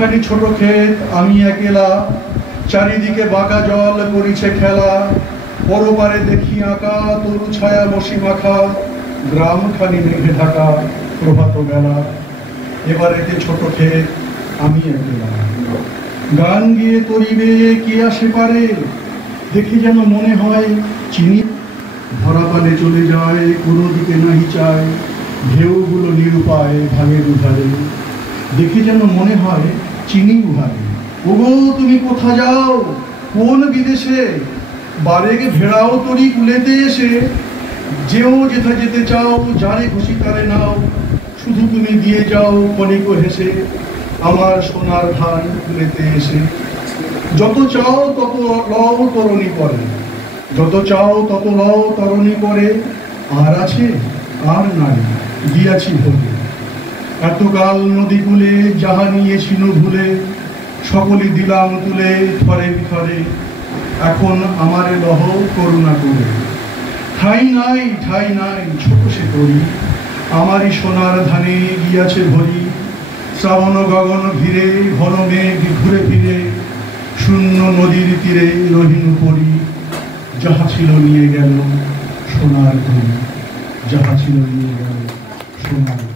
একখানি ছোট ক্ষেত, আমি একেলা, চারিদিকে বাঁকা জল করিছে খেলা, পরপারে দেখি আঁকা তরু ছায়া বসি মাখা, গ্রামখানি মেঘে ঢাকা প্রভাত বেলা। এবারেতে ছোট ক্ষেত, আমি একেলা, গান গিয়ে তরিবে কে আসে পারে, দেখে যেন মনে হয় চিনি ধরা পালে চলে যায়, কোনো দিকে নাহি চায়, ঢেউগুলো নিরুপায় ভাঙের উধারে, দেখে যেন মনে হয় চিনি উহারে। ওগো তুমি কোথা যাও, কোন বিদেশে, বারেগে ভেড়াও তরি কুলেতে এসে, যেও যেথা যেতে চাও, যারে খুশি তারে নাও, শুধু তুমি দিয়ে যাও কনিক হেসে, আমার সোনার ধান কুলেতে এসে। যত চাও তত লও তরণী পরে, যত চাও তত লও তরণী পরে, আর আছে আর নাই দিয়াছি ভুলে। এতকাল নদী কূলে যাহা নিয়েছিল ভুলে, সকলে দিলাম তুলে থরে বিথরে, এখন আমারে লহ করুণা করে। ঠাই নাই ঠাই নাই ছোট সে করি, আমারই সোনার ধানে গিয়াছে ভরি, শ্রাবণ গগন ঘিরে ঘন মেঘ ঘুরে ফিরে, শূন্য নদীর তীরে রহিনু পড়ি, যাহা ছিল নিয়ে গেল সোনার ঘড়ি, যাহা ছিল নিয়ে গেল সোনার।